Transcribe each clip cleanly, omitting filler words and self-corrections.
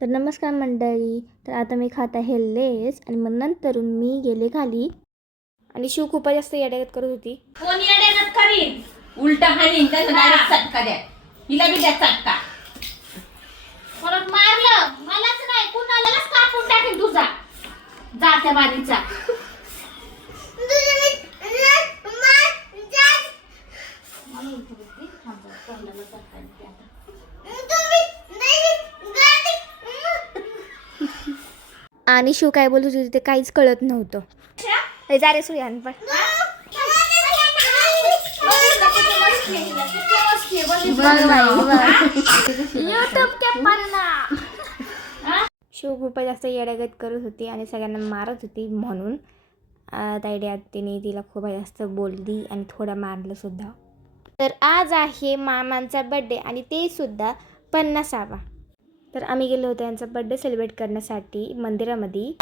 तर नमस्कार मंडळी. तर आता मी खात आहे लेस आणि मग नंतर मी गेले खाली आणि शिव खूपच जास्त येड्यागत करत होती. कोण येड्यागत करीन? उलटा हाणीन त्याला डायरेक्ट चटका द्या. हिला बी द्या चटका. परत मारलं मलाच नाही कुणालाच कापून टाकीन तुझा जात्या बारीचा. आणि शिव काय बोलत होती ते काहीच कळत नव्हतं. जा रे सुयान पण शिव खूपच जास्त येड्यागत करत होती आणि सगळ्यांना मारत होती म्हणून ताईडी आत्तीने तिला खूप जास्त बोलली आणि थोडं मारलं सुद्धा. तर आज आहे मामांचा बड्डे आणि ते सुद्धा 50वा. तर आम्ही गेलो होतो यांचा बड्डे सेलिब्रेट करण्यासाठी मंदिरामध्ये.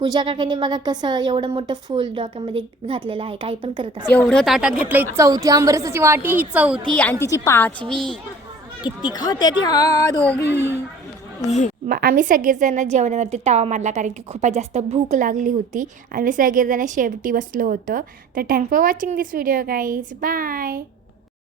पूजा काकांनी बघा कसं एवढं मोठं फुल डोक्यामध्ये घातलेलं आहे. काही पण करत असतात. एवढं ताटात घेतलंय. चौथी आंबरसाची वाटी, ही चौथी आणि तिची 5वी. किती खात्यात ह्या दोघी. आम्ही सगळेजण जेवणावरती तावा मारला कारण की खूपच जास्त भूक लागली होती आणि सगळेजण शेवटी बसलो होतो. तर thank for watching this video guys. Bye.